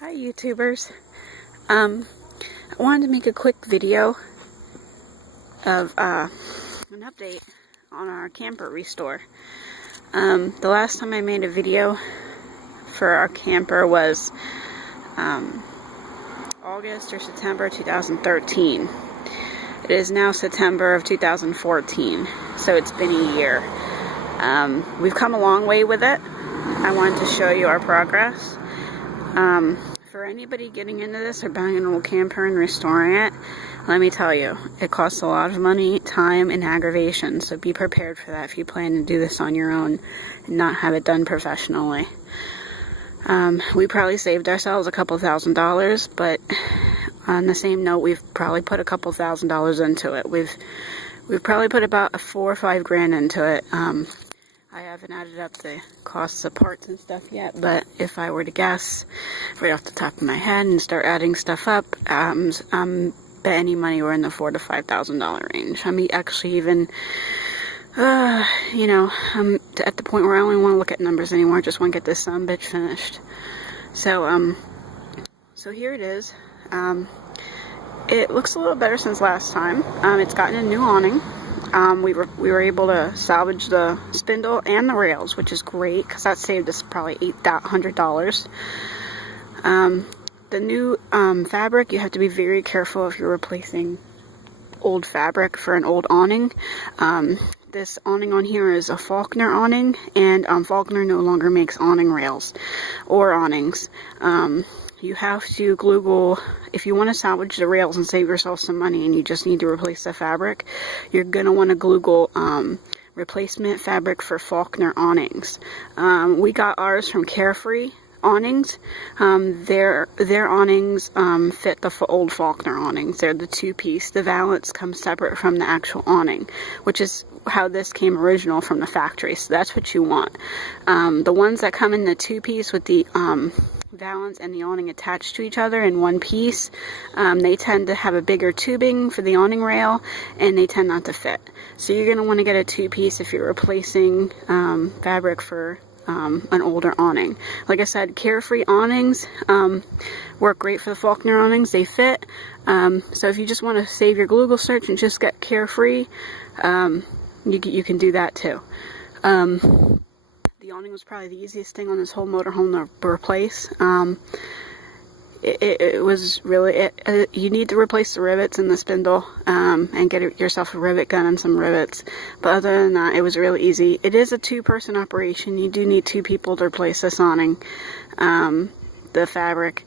Hi YouTubers. I wanted to make a quick video of an update on our camper restore. The last time I made a video for our camper was August or September 2013. It is now September of 2014, so it's been a year. We've come a long way with it. I wanted to show you our progress. For anybody getting into this or buying an old camper and restoring it, let me tell you, it costs a lot of money, time, and aggravation, so be prepared for that if you plan to do this on your own and not have it done professionally. We probably saved ourselves a couple $1,000s, but on the same note, we've probably put a couple $1,000s into it. We've probably put about $4 or $5 grand into it. I haven't added up the costs of parts and stuff yet, but if I were to guess right off the top of my head and start adding stuff up, bet any money we're in the $4,000 to $5,000 range. I'm actually even, I'm at the point where I don't even want to look at numbers anymore. I just want to get this bitch finished. So here it is. It looks a little better since last time. It's gotten a new awning. We were able to salvage the spindle and the rails, which is great because that saved us probably $800. The new fabric, you have to be very careful if you're replacing old fabric for an old awning. This awning on here is a Faulkner awning, and Faulkner no longer makes awning rails or awnings. You have to Google, if you want to salvage the rails and save yourself some money and you just need to replace the fabric, you're going to want to Google replacement fabric for Faulkner awnings. We got ours from Carefree Awnings. Their awnings fit the old Faulkner awnings. They're the two-piece. The valance comes separate from the actual awning, which is how this came original from the factory. So that's what you want. The ones that come in the two-piece with the valance and the awning attached to each other in one piece, they tend to have a bigger tubing for the awning rail, and they tend not to fit. So you're going to want to get a two-piece if you're replacing fabric for an older awning. Like I said, Carefree awnings work great for the Faulkner awnings. They fit. So if you just want to save your Google search and just get Carefree, you can do that too. The awning was probably the easiest thing on this whole motorhome to replace. It was really, you need to replace the rivets in the spindle and get yourself a rivet gun and some rivets. But other than that, it was really easy. It is a two-person operation. You do need two people to replace this awning, the fabric.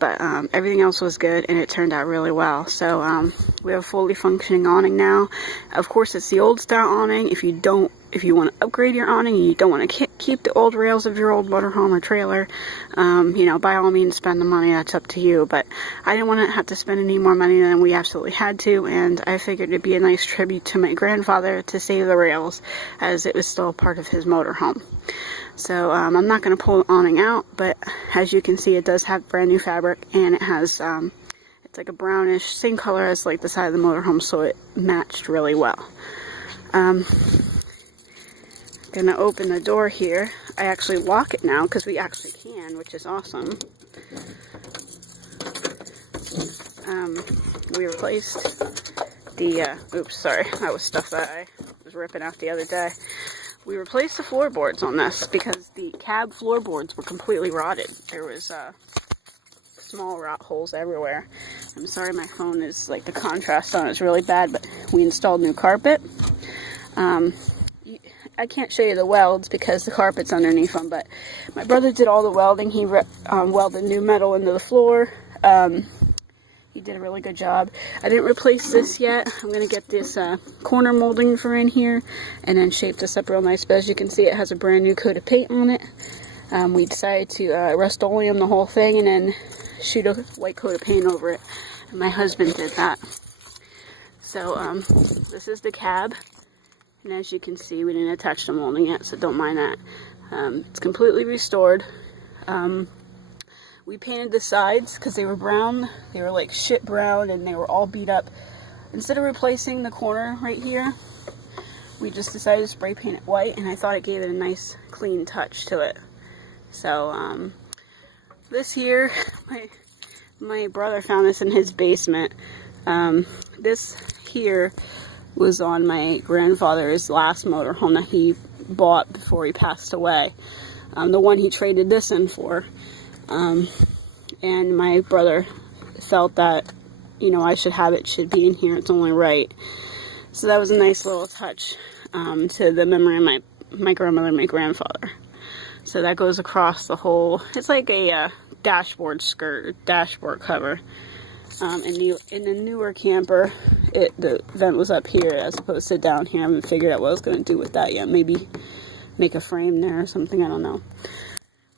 But everything else was good, and it turned out really well. So we have a fully functioning awning now. Of course, it's the old style awning. If you want to upgrade your awning and you don't want to keep the old rails of your old motorhome or trailer, by all means spend the money. That's up to you. But I didn't want to have to spend any more money than we absolutely had to, and I figured it'd be a nice tribute to my grandfather to save the rails, as it was still part of his motorhome. So I'm not going to pull the awning out, but as you can see, it does have brand new fabric, and it has it's like a brownish, same color as like the side of the motorhome, so it matched really well. Gonna open the door here. I actually lock it now because we actually can, which is awesome. We replaced the oops, sorry, that was stuff that I was ripping out the other day. We replaced the floorboards on this because the cab floorboards were completely rotted. There was small rot holes everywhere. I'm sorry, my phone is like, the contrast on it is really bad, but we installed new carpet. I can't show you the welds because the carpet's underneath them, but my brother did all the welding. He welded new metal into the floor. He did a really good job. I didn't replace this yet. I'm going to get this corner molding for in here and then shape this up real nice. But as you can see, it has a brand new coat of paint on it. We decided to Rust-Oleum the whole thing and then shoot a white coat of paint over it. And my husband did that. So this is the cab. And as you can see, we didn't attach the molding yet, so don't mind that. It's completely restored. We painted the sides because they were brown. They were like shit brown and they were all beat up. Instead of replacing the corner right here, we just decided to spray paint it white, and I thought it gave it a nice clean touch to it. So this here, my brother found this in his basement. This here was on my grandfather's last motorhome that he bought before he passed away. The one he traded this in for. And my brother felt that, you know, I should have it, should be in here, it's only right. So that was a nice little touch to the memory of my grandmother and my grandfather. So that goes across the whole, it's like a dashboard skirt, dashboard cover. In the newer camper, the vent was up here as opposed to down here. I haven't figured out what I was going to do with that yet. Maybe make a frame there or something, I don't know.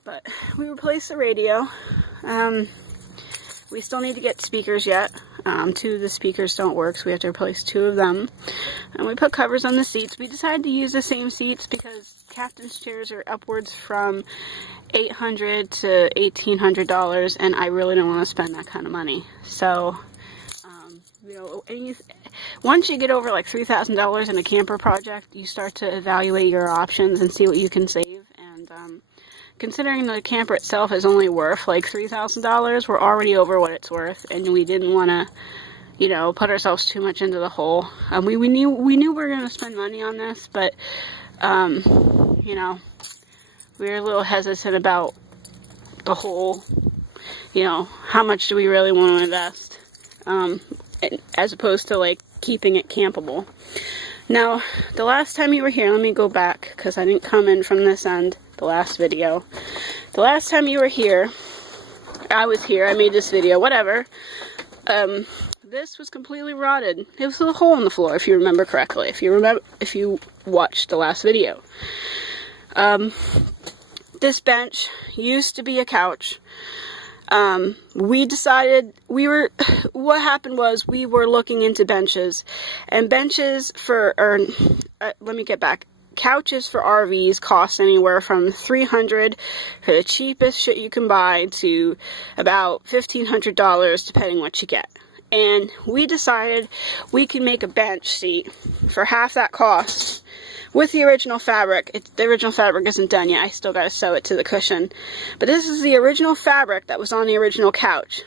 But we replaced the radio. We still need to get speakers yet. 2 of the speakers don't work, so we have to replace 2 of them. And we put covers on the seats. We decided to use the same seats because captain's chairs are upwards from $800 to $1,800, and I really don't want to spend that kind of money. So, you know, once you get over like $3,000 in a camper project, you start to evaluate your options and see what you can save. And considering the camper itself is only worth like $3,000, we're already over what it's worth, and we didn't want to, you know, put ourselves too much into the hole. We knew we were going to spend money on this, but you know, we were a little hesitant about the whole, you know, how much do we really want to invest, as opposed to like keeping it campable. Now, the last time you were here, let me go back because I didn't come in from this end the last video. The last time you were here, I was here, I made this video, whatever. This was completely rotted. It was a hole in the floor, if you remember correctly, if you watched the last video. This bench used to be a couch. We decided what happened was we were looking into benches, and benches let me get back. Couches for RVs cost anywhere from $300 for the cheapest shit you can buy to about $1,500 depending what you get. And we decided we can make a bench seat for half that cost with the original fabric. The original fabric isn't done yet. I still got to sew it to the cushion. But this is the original fabric that was on the original couch.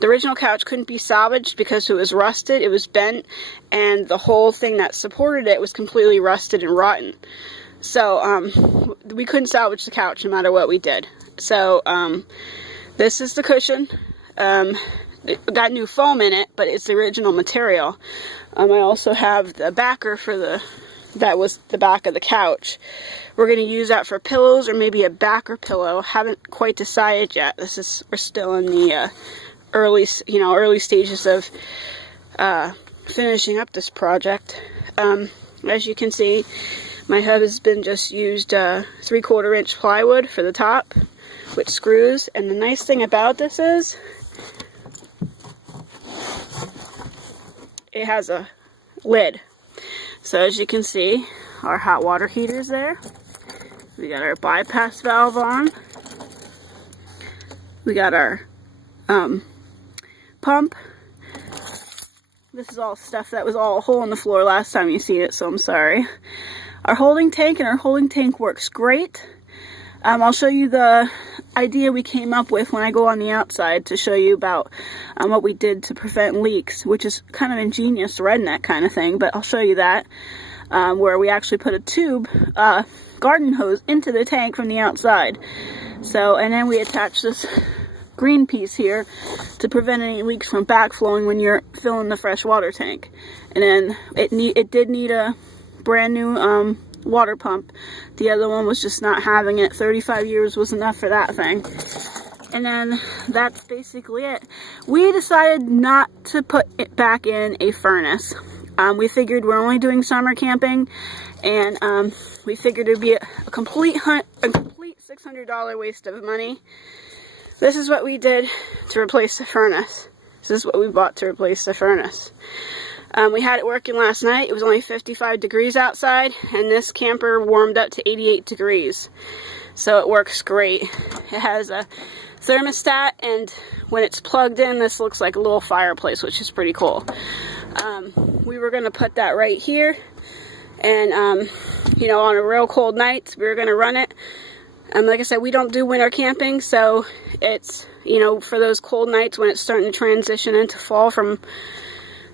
The original couch couldn't be salvaged because it was rusted, it was bent, and the whole thing that supported it was completely rusted and rotten. So, we couldn't salvage the couch no matter what we did. So, this is the cushion. It got new foam in it, but it's the original material. I also have the backer that was the back of the couch. We're going to use that for pillows or maybe a backer pillow. Haven't quite decided yet. We're still in the early stages of finishing up this project. As you can see, my husband just used 3/4 inch plywood for the top with screws, and the nice thing about this is it has a lid. So as you can see, our hot water heater's there. We got our bypass valve on. We got our pump. This is all stuff that was all a hole in the floor last time you seen it, so I'm sorry. Our holding tank, and our holding tank works great. I'll show you the idea we came up with when I go on the outside to show you about what we did to prevent leaks, which is kind of ingenious redneck kind of thing, but I'll show you that, where we actually put a tube, garden hose into the tank from the outside. So, and then we attach this green piece here to prevent any leaks from backflowing when you're filling the fresh water tank. And then it did need a brand new water pump. The other one was just not having it. 35 years was enough for that thing. And then that's basically it. We decided not to put it back in a furnace. We figured we're only doing summer camping, and we figured it'd be a complete $600 waste of money. This is what we did to replace the furnace. This is what we bought to replace the furnace. We had it working last night. It was only 55 degrees outside, and this camper warmed up to 88 degrees. So it works great. It has a thermostat, and when it's plugged in, this looks like a little fireplace, which is pretty cool. We were going to put that right here, and you know, on a real cold night, we were going to run it Like I said, we don't do winter camping, so it's, you know, for those cold nights when it's starting to transition into fall from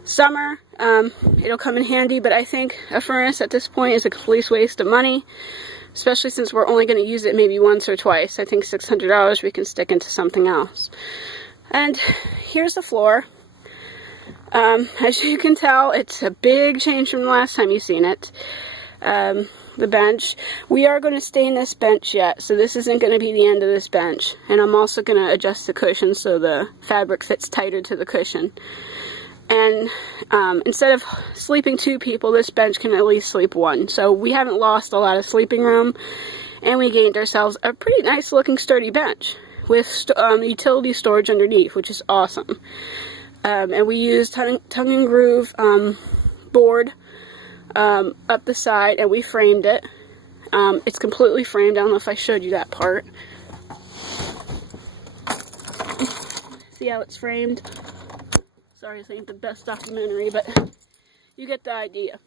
summer, it'll come in handy. But I think a furnace at this point is a complete waste of money, especially since we're only going to use it maybe once or twice. I think $600 we can stick into something else. And here's the floor. As you can tell, it's a big change from the last time you've seen it. The bench. We are going to stain this bench yet, so this isn't going to be the end of this bench. And I'm also going to adjust the cushion so the fabric fits tighter to the cushion. And instead of sleeping 2 people, this bench can at least sleep 1. So we haven't lost a lot of sleeping room, and we gained ourselves a pretty nice looking sturdy bench with utility storage underneath, which is awesome. And we used tongue and groove board up the side, and we framed it. It's completely framed. I don't know if I showed you that part. See how it's framed? Sorry, this ain't the best documentary, but you get the idea.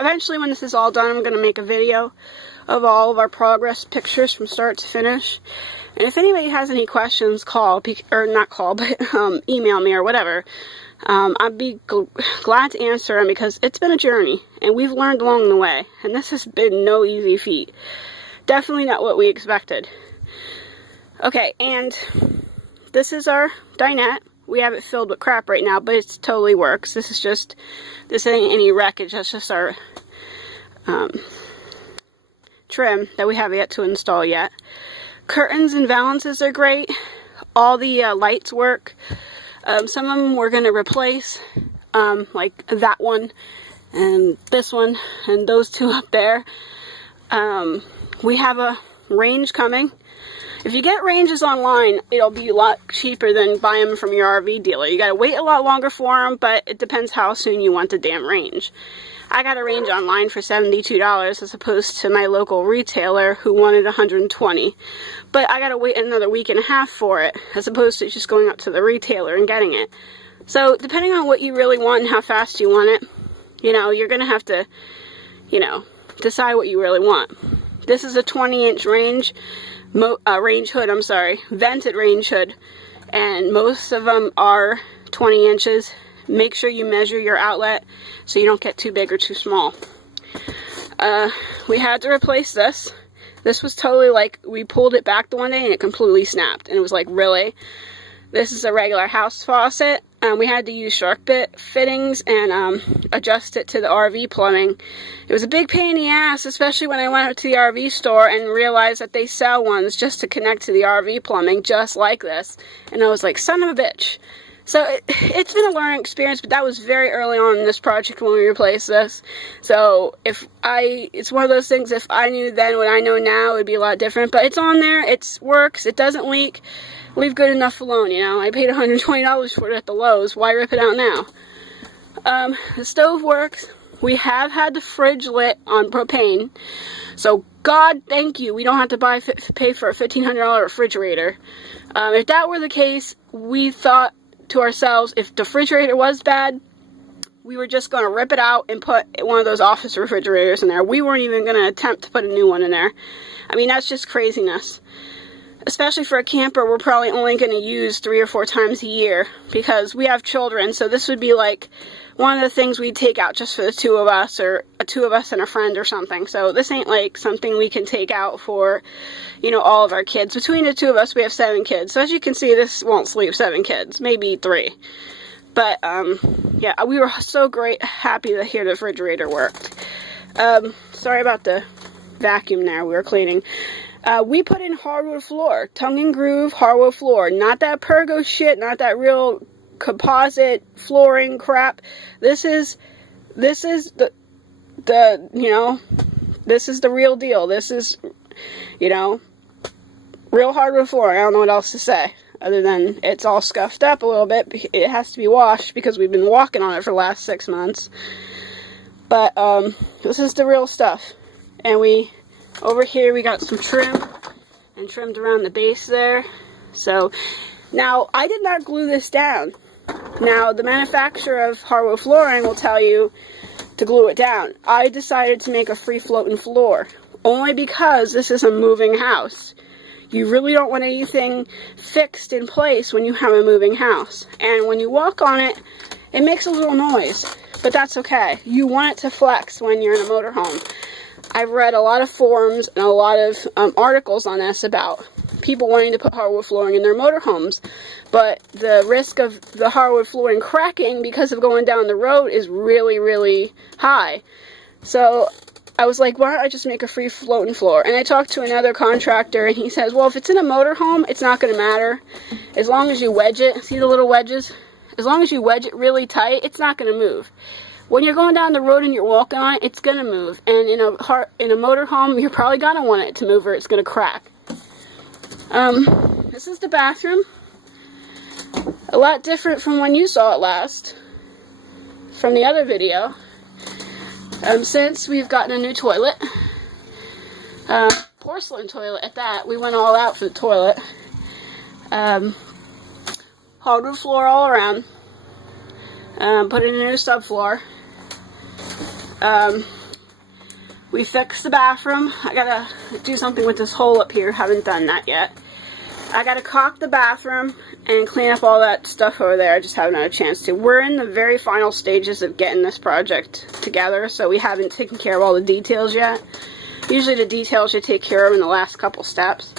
Eventually, when this is all done, I'm going to make a video of all of our progress pictures from start to finish. And if anybody has any questions, email me or whatever. I'd be glad to answer them, because it's been a journey and we've learned along the way, and this has been no easy feat. Definitely not what we expected. Okay, and this is our dinette. We have it filled with crap right now, but it totally works. This ain't any wreckage. That's just our trim that we have yet to install yet. Curtains and valances are great. All the lights work. Some of them we're going to replace, like that one and this one and those 2 up there. We have a range coming. If you get ranges online, it'll be a lot cheaper than buying them from your RV dealer. You gotta wait a lot longer for them, but it depends how soon you want the damn range. I got a range online for $72 as opposed to my local retailer who wanted $120. But I gotta wait another week and a half for it, as opposed to just going up to the retailer and getting it. So depending on what you really want and how fast you want it, you know, you're gonna have to, you know, decide what you really want. This is a 20-inch range. Range hood, I'm sorry, vented range hood, and most of them are 20 inches. Make sure you measure your outlet so you don't get too big or too small. We had to replace this. This was totally like, we pulled it back the one day and it completely snapped, and it was like, really? This is a regular house faucet. We had to use shark bit fittings and adjust it to the RV plumbing. It was a big pain in the ass, especially when I went out to the RV store and realized that they sell ones just to connect to the RV plumbing, just like this. And I was like, son of a bitch. So it's been a learning experience, but that was very early on in this project when we replaced this. So it's one of those things, if I knew then what I know now, it would be a lot different. But it's on there, it works, it doesn't leak. Leave good enough alone, you know. I paid $120 for it at the Lowe's. Why rip it out now? The stove works. We have had the fridge lit on propane. So God thank you, we don't have to pay for a $1,500 refrigerator. If that were the case, we thought to ourselves, if the refrigerator was bad, we were just going to rip it out and put one of those office refrigerators in there. We weren't even going to attempt to put a new one in there. I mean, that's just craziness. Especially for a camper, we're probably only going to use 3 or 4 times a year because we have children. So this would be like one of the things we'd take out just for the 2 of us, or 2 of us and a friend or something. So this ain't like something we can take out for, you know, all of our kids. Between the 2 of us, we have 7 kids. So as you can see, this won't sleep 7 kids, maybe 3. But yeah, we were so happy to hear the refrigerator worked. Sorry about the vacuum there. We were cleaning. We put in hardwood floor, tongue and groove hardwood floor, not that Pergo shit, not that real composite flooring crap. This is the you know, this is the real deal. This is, you know, real hardwood flooring. I don't know what else to say other than it's all scuffed up a little bit. It has to be washed because we've been walking on it for the last 6 months. But this is the real stuff. And over here we got some trim and trimmed around the base there. So now I did not glue this down. Now the manufacturer of hardwood flooring will tell you to glue it down. I decided to make a free floating floor. only because this is a moving house. You really don't want anything fixed in place when you have a moving house. And when you walk on it, it makes a little noise, but that's okay. You want it to flex when you're in a motorhome. I've read a lot of forums and a lot of articles on this about people wanting to put hardwood flooring in their motorhomes, but the risk of the hardwood flooring cracking because of going down the road is really, really high. So I was like, why don't I just make a free floating floor? And I talked to another contractor, and he says, well, if it's in a motorhome, it's not going to matter. As long as you wedge it, see the little wedges? As long as you wedge it really tight, it's not going to move. When you're going down the road and you're walking on it, it's going to move. And in a motorhome, you're probably going to want it to move or it's going to crack. This is the bathroom. A lot different from when you saw it last, from the other video. Since we've gotten a new toilet, porcelain toilet at that. We went all out for the toilet. Hardwood floor all around. Put in a new subfloor. We fixed the bathroom. I gotta do something with this hole up here. Haven't done that yet. I gotta caulk the bathroom and clean up all that stuff over there. I just haven't had a chance to. We're in the very final stages of getting this project together, so we haven't taken care of all the details yet. Usually the details you take care of in the last couple steps.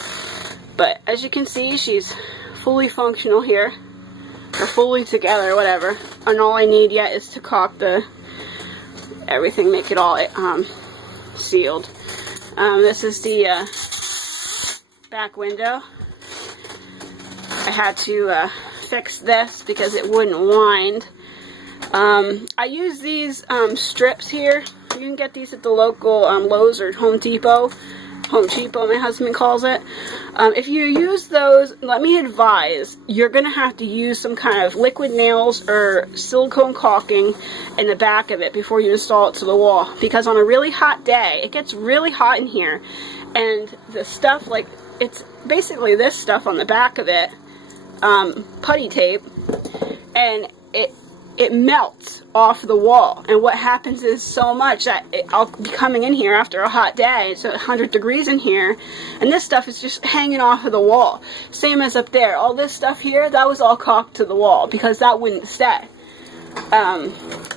But as you can see, she's fully functional here. Or fully together, whatever. And all I need yet is to caulk everything, make it all sealed. This is the back window. I had to fix this because it wouldn't wind. I use these strips here. You can get these at the local Lowe's or Home Depot. Home Depot, my husband calls it. If you use those, let me advise, you're going to have to use some kind of liquid nails or silicone caulking in the back of it before you install it to the wall. Because on a really hot day, it gets really hot in here. And the stuff, like, it's basically this stuff on the back of it, putty tape, and it melts off the wall. And what happens is so much that I'll be coming in here after a hot day, it's 100 degrees in here, and this stuff is just hanging off of the wall. Same as up there. All this stuff here, that was all caulked to the wall because that wouldn't stay.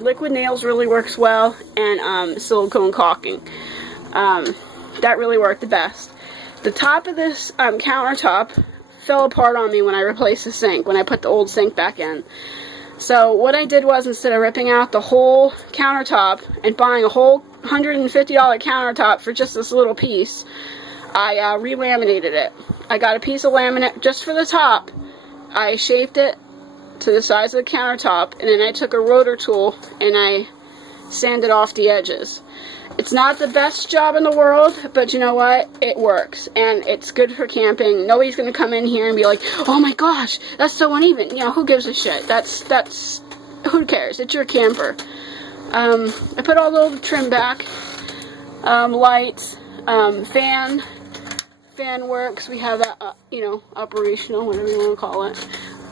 Liquid nails really works well, and silicone caulking. That really worked the best. The top of this countertop fell apart on me when I replaced the sink, when I put the old sink back in. So what I did was, instead of ripping out the whole countertop and buying a whole $150 countertop for just this little piece, I re-laminated it. I got a piece of laminate just for the top. I shaped it to the size of the countertop, and then I took a rotor tool and I sanded off the edges. It's not the best job in the world, but you know what? It works, and it's good for camping. Nobody's going to come in here and be like, oh my gosh, that's so uneven. You know, who gives a shit? That's who cares? It's your camper. I put all the old trim back. Lights, fan works. We have that, you know, operational, whatever you want to call it.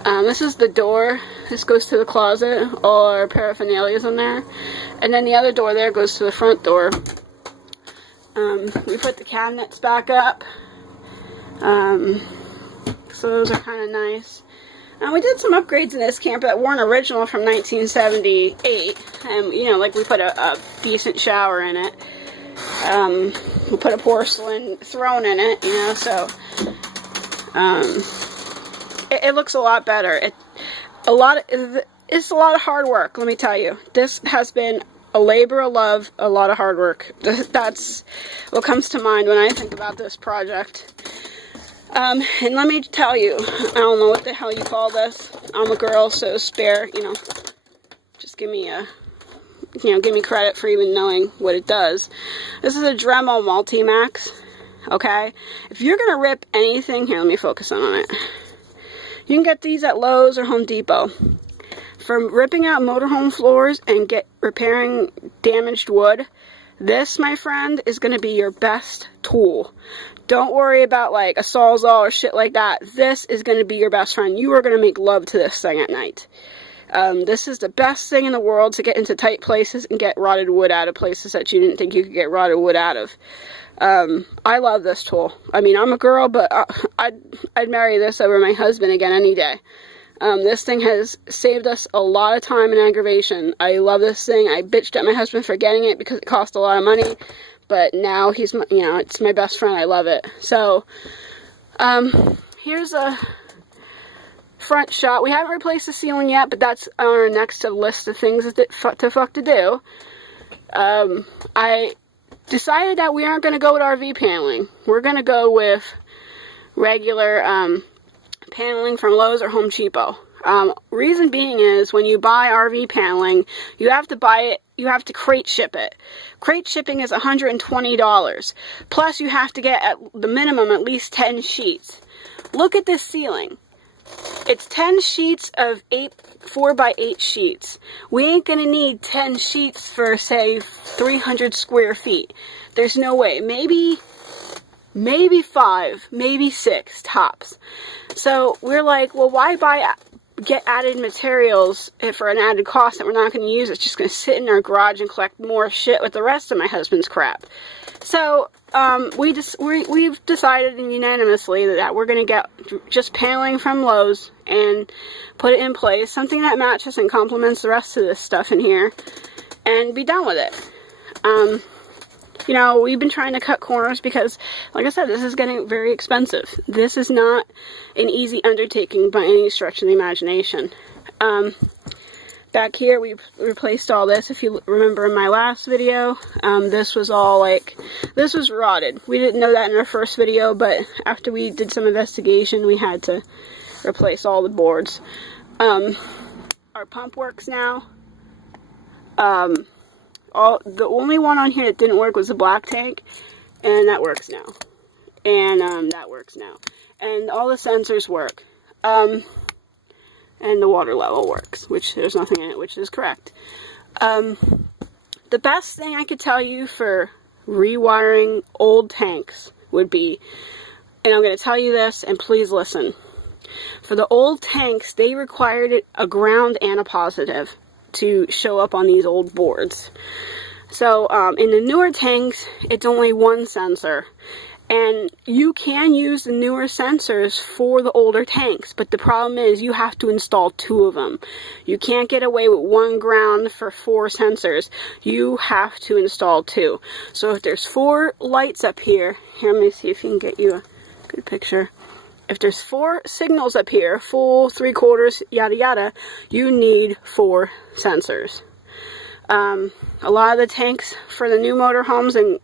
This is the door. This goes to the closet. All our paraphernalia is in there. And then the other door there goes to the front door. We put the cabinets back up. So those are kind of nice. We did some upgrades in this camper that weren't original from 1978. And, you know, like we put a decent shower in it. We put a porcelain throne in it, you know, so it looks a lot better. It's a lot of hard work, let me tell you. This has been a labor of love, a lot of hard work. That's what comes to mind when I think about this project. And let me tell you, I don't know what the hell you call this. I'm a girl, so spare, you know, just give me credit for even knowing what it does. This is a Dremel Multimax, okay? If you're going to rip anything, here, let me focus on it. You can get these at Lowe's or Home Depot. For ripping out motorhome floors and repairing damaged wood, this, my friend, is going to be your best tool. Don't worry about like a Sawzall or shit like that. This is going to be your best friend. You are going to make love to this thing at night. This is the best thing in the world to get into tight places and get rotted wood out of places that you didn't think you could get rotted wood out of. I love this tool. I mean, I'm a girl, but I'd marry this over my husband again any day. This thing has saved us a lot of time and aggravation. I love this thing. I bitched at my husband for getting it because it cost a lot of money, but now he's, it's my best friend. I love it. So, here's a front shot. We haven't replaced the ceiling yet, but that's on our next list of things to do. I decided that we aren't going to go with RV paneling. We're going to go with regular paneling from Lowe's or Home Depot. Reason being is when you buy RV paneling, you have to buy it, you have to crate ship it. Crate shipping is $120. Plus you have to get at the minimum at least 10 sheets. Look at this ceiling. It's 10 sheets of 4x8 sheets. We ain't gonna need 10 sheets for, say, 300 square feet. There's no way. Maybe 5, maybe 6 tops. So we're like, well, why get added materials for an added cost that we're not going to use? It's just going to sit in our garage and collect more shit with the rest of my husband's crap. So we've decided unanimously that we're going to get just paneling from Lowe's and put it in place, something that matches and complements the rest of this stuff in here, and be done with it. We've been trying to cut corners because, like I said, this is getting very expensive. This is not an easy undertaking by any stretch of the imagination. Back here, we replaced all this. If you remember in my last video, this was all this was rotted. We didn't know that in our first video, but after we did some investigation, we had to replace all the boards. Our pump works now. The only one on here that didn't work was the black tank, and that works now. And that works now. And all the sensors work. And the water level works, which there's nothing in it, which is correct. The best thing I could tell you for rewiring old tanks would be, and I'm going to tell you this, and please listen. For the old tanks, they required a ground and a positive to show up on these old boards. So in the newer tanks, it's only one sensor, and you can use the newer sensors for the older tanks, but the problem is you have to install 2 of them. You can't get away with 1 ground for 4 sensors. You have to install 2. So if there's 4 lights up here, let me see if you can get you a good picture. If there's 4 signals up here, full, 3/4, yada yada, you need 4 sensors. A lot of the tanks for the new motorhomes and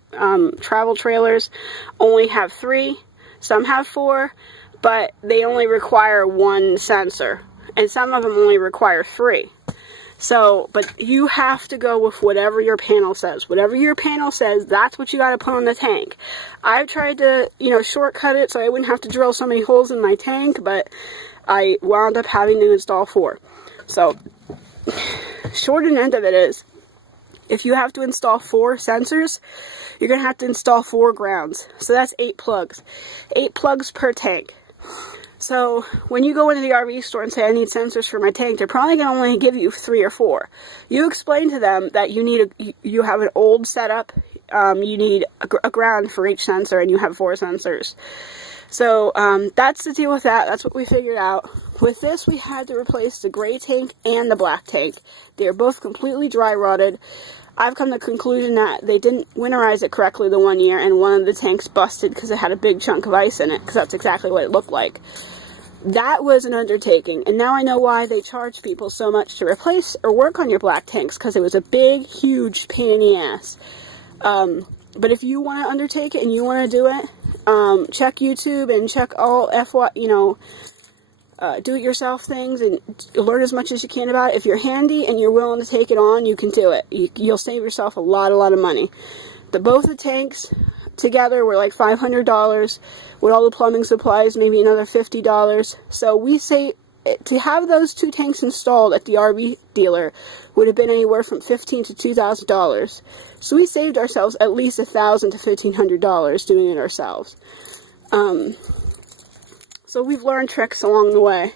travel trailers only have 3. Some have 4, but they only require 1 sensor. And some of them only require 3. So, but you have to go with whatever your panel says. Whatever your panel says, that's what you got to put on the tank. I've tried to, shortcut it so I wouldn't have to drill so many holes in my tank, but I wound up having to install 4. So, short and end of it is, if you have to install 4 sensors, you're going to have to install 4 grounds. So that's 8 plugs. 8 plugs per tank. So when you go into the RV store and say, I need sensors for my tank, they're probably going to only give you 3 or 4. You explain to them that you have an old setup, you need a ground for each sensor, and you have 4 sensors. So that's the deal with that. That's what we figured out. With this, we had to replace the gray tank and the black tank. They are both completely dry rotted. I've come to the conclusion that they didn't winterize it correctly the one year, and one of the tanks busted because it had a big chunk of ice in it, because that's exactly what it looked like. That was an undertaking, and now I know why they charge people so much to replace or work on your black tanks, because it was a big, huge pain in the ass. But if you want to undertake it and you want to do it, check YouTube and check all do-it-yourself things and learn as much as you can about it. If you're handy and you're willing to take it on, you can do it. You'll save yourself a lot of money. Both the tanks together were like $500. With all the plumbing supplies, maybe another $50. So we say to have those 2 tanks installed at the RV dealer would have been anywhere from $1,500 to $2,000. So we saved ourselves at least $1,000 to $1,500 doing it ourselves. So we've learned tricks along the way.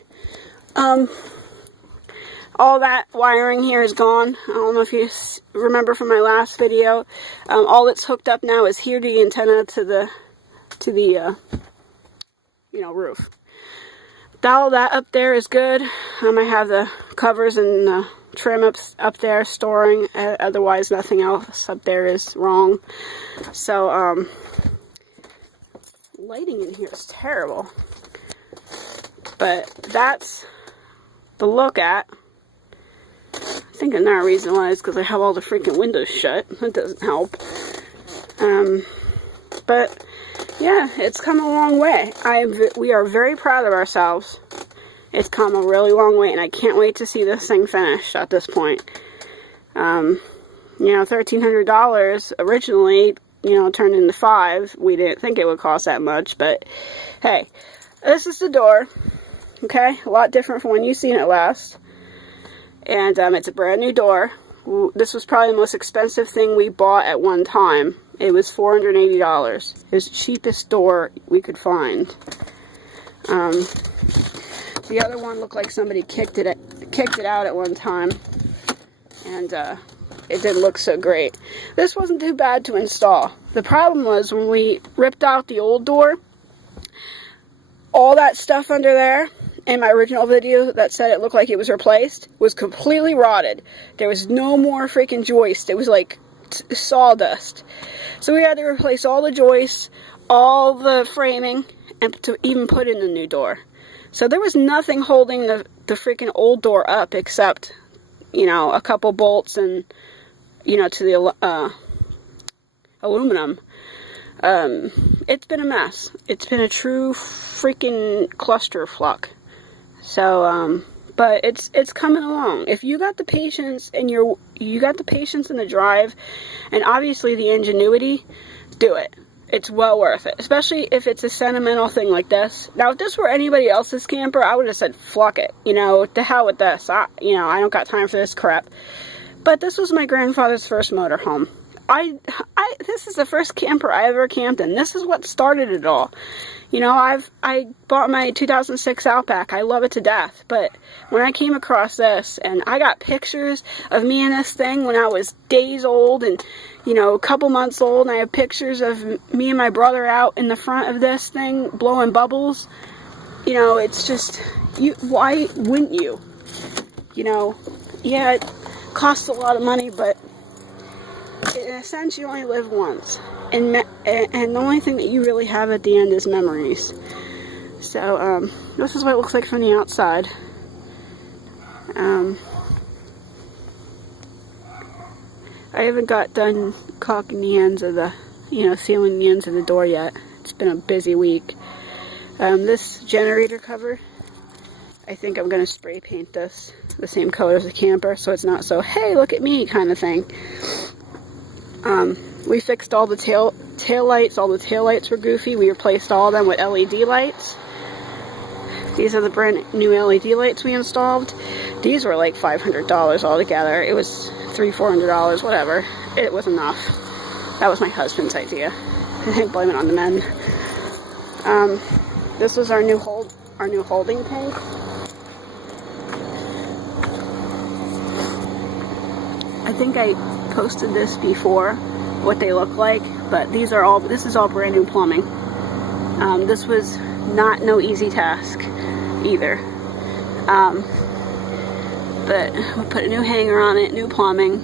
all that wiring here is gone. I don't know if you remember from my last video. All that's hooked up now is here to the antenna to the you know, roof. All that up there is good. I have the covers and the trim up there storing. Otherwise, nothing else up there is wrong. So, lighting in here is terrible. But that's the look at. I think another reason why is because I have all the freaking windows shut. That doesn't help. But yeah, it's come a long way. We are very proud of ourselves. It's come a really long way, and I can't wait to see this thing finished at this point. You know, $1,300 originally, you know, turned into $5,000. We didn't think it would cost that much, but hey, this is the door. Okay, a lot different from when you've seen it last. And it's a brand new door. This was probably the most expensive thing we bought at one time. It was $480. It was the cheapest door we could find. The other one looked like somebody kicked it out at one time, and it didn't look so great. This wasn't too bad to install. The problem was when we ripped out the old door, all that stuff under there in my original video that said it looked like it was replaced was completely rotted. There was no more freaking joist. It was like sawdust. So we had to replace all the joists, all the framing, and to even put in the new door. So there was nothing holding the freaking old door up except, you know, a couple bolts and, you know, to the aluminum. It's been a mess. It's been a true freaking clusterfuck. So, but it's coming along. If you got the patience and you got the patience and the drive, and obviously the ingenuity, do it. It's well worth it, especially if it's a sentimental thing like this. Now, if this were anybody else's camper, I would have said, "Fuck it," you know, to hell with this. You know, I don't got time for this crap. But this was my grandfather's first motorhome. This is the first camper I ever camped in. This is what started it all. You know, I bought my 2006 Outback. I love it to death. But when I came across this, and I got pictures of me in this thing when I was days old and, you know, a couple months old, and I have pictures of me and my brother out in the front of this thing blowing bubbles. You know, it's just, why wouldn't you? You know, yeah, it costs a lot of money, but in a sense, you only live once, and the only thing that you really have at the end is memories. So, this is what it looks like from the outside. I haven't got done caulking the ends of the, you know, sealing the ends of the door yet. It's been a busy week. This generator cover, I think I'm going to spray paint this the same color as the camper, so it's not so, hey, look at me kind of thing. We fixed all the tail lights. All the tail lights were goofy. We replaced all of them with LED lights. These are the brand new LED lights we installed. These were like $500 altogether. It was $300-400, whatever. It was enough. That was my husband's idea. I didn't blame it on the men. This was our new holding tank. I think I posted this before, what they look like, but this is all brand new plumbing. This was no easy task either. But we put a new hanger on it, new plumbing.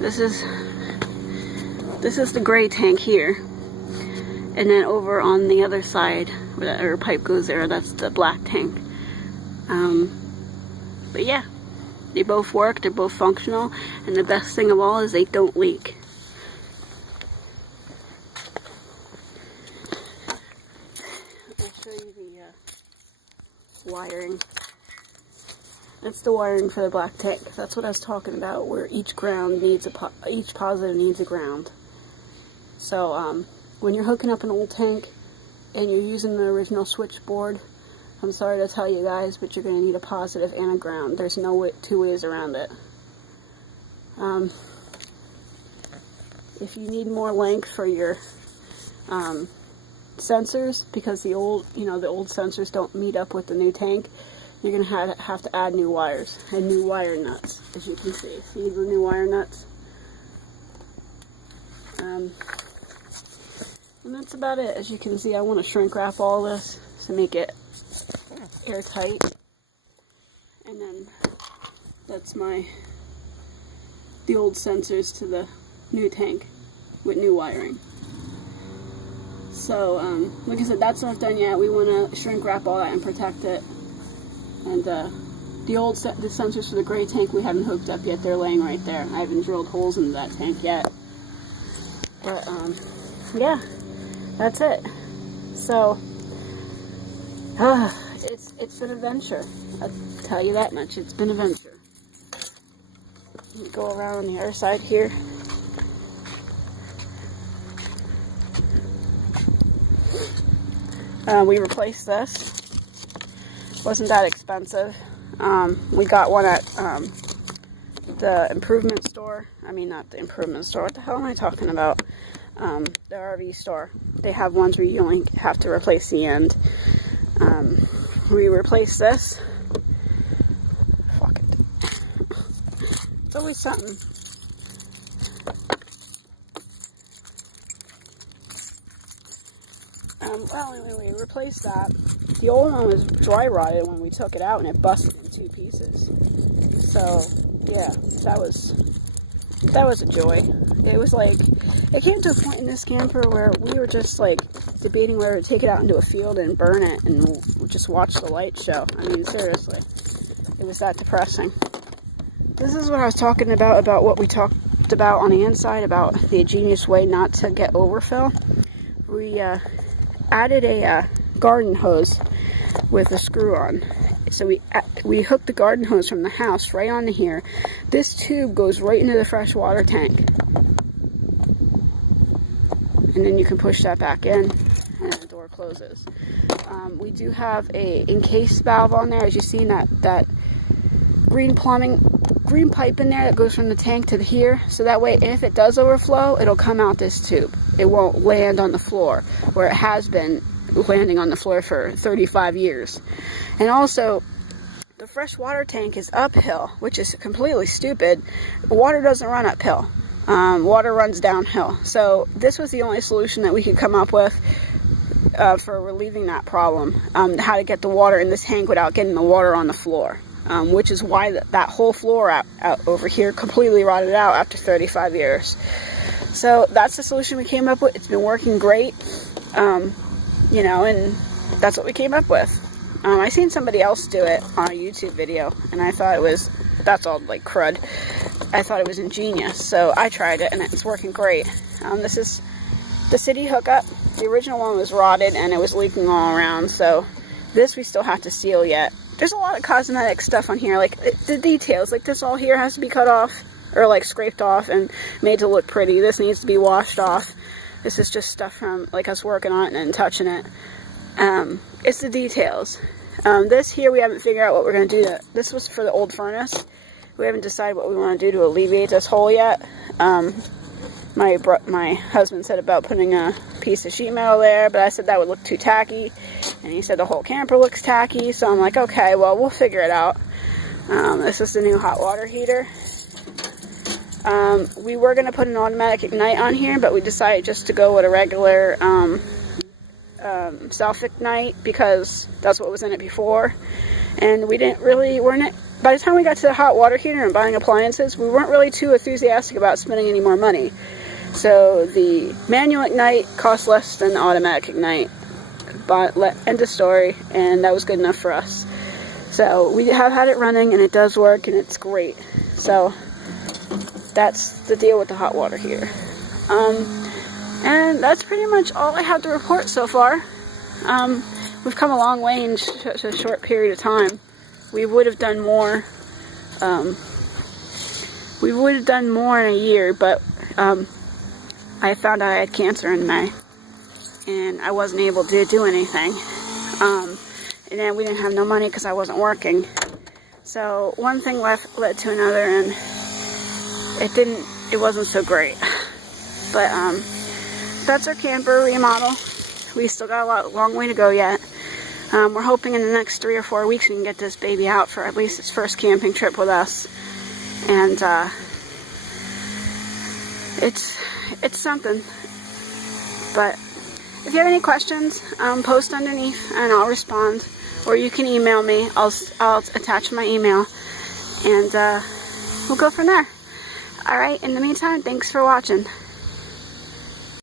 This is the gray tank here, and then over on the other side where that pipe goes there, that's the black tank. But yeah, they both work, they're both functional, and the best thing of all is they don't leak. I'll show you the wiring. That's the wiring for the black tank. That's what I was talking about, where each ground needs each positive needs a ground. So when you're hooking up an old tank and you're using the original switchboard, I'm sorry to tell you guys, but you're going to need a positive and a ground. There's no two ways around it. If you need more length for your sensors, because the old sensors don't meet up with the new tank, you're going to have to add new wires and new wire nuts, as you can see. See the new wire nuts? And that's about it. As you can see, I want to shrink wrap all this to make it airtight. And then that's the old sensors to the new tank with new wiring. So, like I said, that's not done yet. We want to shrink wrap all that and protect it. And the sensors for the gray tank we haven't hooked up yet. They're laying right there. I haven't drilled holes into that tank yet. But, yeah, that's it. So, it's an adventure. I'll tell you that much. It's been an adventure. Go around on the other side here. We replaced this. Wasn't that expensive. We got one at the improvement store. I mean, not the improvement store. What the hell am I talking about? The RV store. They have ones where you only have to replace the end. We replaced this. Fuck it. It's always something. Well, we replaced that. The old one was dry rotted when we took it out, and it busted in 2 pieces. So, yeah, that was a joy. It was like, it came to a point in this camper where we were just like debating whether to take it out into a field and burn it and just watch the light show. I mean, seriously, it was that depressing. This is what I was talking about what we talked about on the inside, about the ingenious way not to get overfill. We added a garden hose with a screw on. So we hooked the garden hose from the house right onto here. This tube goes right into the fresh water tank. And then you can push that back in and the door closes. We do have a encased valve on there. As you've seen, that green pipe in there that goes from the tank to here. So that way, if it does overflow, it'll come out this tube. It won't land on the floor, where it has been landing on the floor for 35 years. And also, the fresh water tank is uphill, which is completely stupid. Water doesn't run uphill. Water runs downhill. So this was the only solution that we could come up with for relieving that problem. How to get the water in this tank without getting the water on the floor. Which is why that whole floor out over here completely rotted out after 35 years. So that's the solution we came up with. It's been working great. You know, and that's what we came up with. I seen somebody else do it on a YouTube video, and I thought that's all like crud. I thought it was ingenious, so I tried it, and it's working great. This is the city hookup. The original one was rotted, and it was leaking all around, so this we still have to seal yet. There's a lot of cosmetic stuff on here, like the details, like this all here has to be cut off, or like scraped off and made to look pretty. This needs to be washed off. This is just stuff from like us working on it and touching it. It's the details. This here we haven't figured out what we're going to do. This was for the old furnace. We haven't decided what we want to do to alleviate this hole yet. My husband said about putting a piece of sheet metal there, but I said that would look too tacky. And he said the whole camper looks tacky. So I'm like, okay, well, we'll figure it out. This is the new hot water heater. We were going to put an automatic ignite on here, but we decided just to go with a regular self-ignite because that's what was in it before. And we didn't really, by the time we got to the hot water heater and buying appliances, we weren't really too enthusiastic about spending any more money. So the manual ignite cost less than the automatic ignite. But end of story, and that was good enough for us. So we have had it running, and it does work, and it's great. So that's the deal with the hot water heater. And that's pretty much all I have to report so far. We've come a long way in such a short period of time. We would have done more. We would have done more in a year, but I found out I had cancer in May, and I wasn't able to do anything. And then we didn't have no money because I wasn't working. So one thing led to another, and it wasn't so great. But that's our camper remodel. We still got a long way to go yet. We're hoping in the next 3 or 4 weeks we can get this baby out for at least its first camping trip with us. And it's something. But if you have any questions, post underneath and I'll respond. Or you can email me. I'll attach my email. And we'll go from there. Alright, in the meantime, thanks for watching.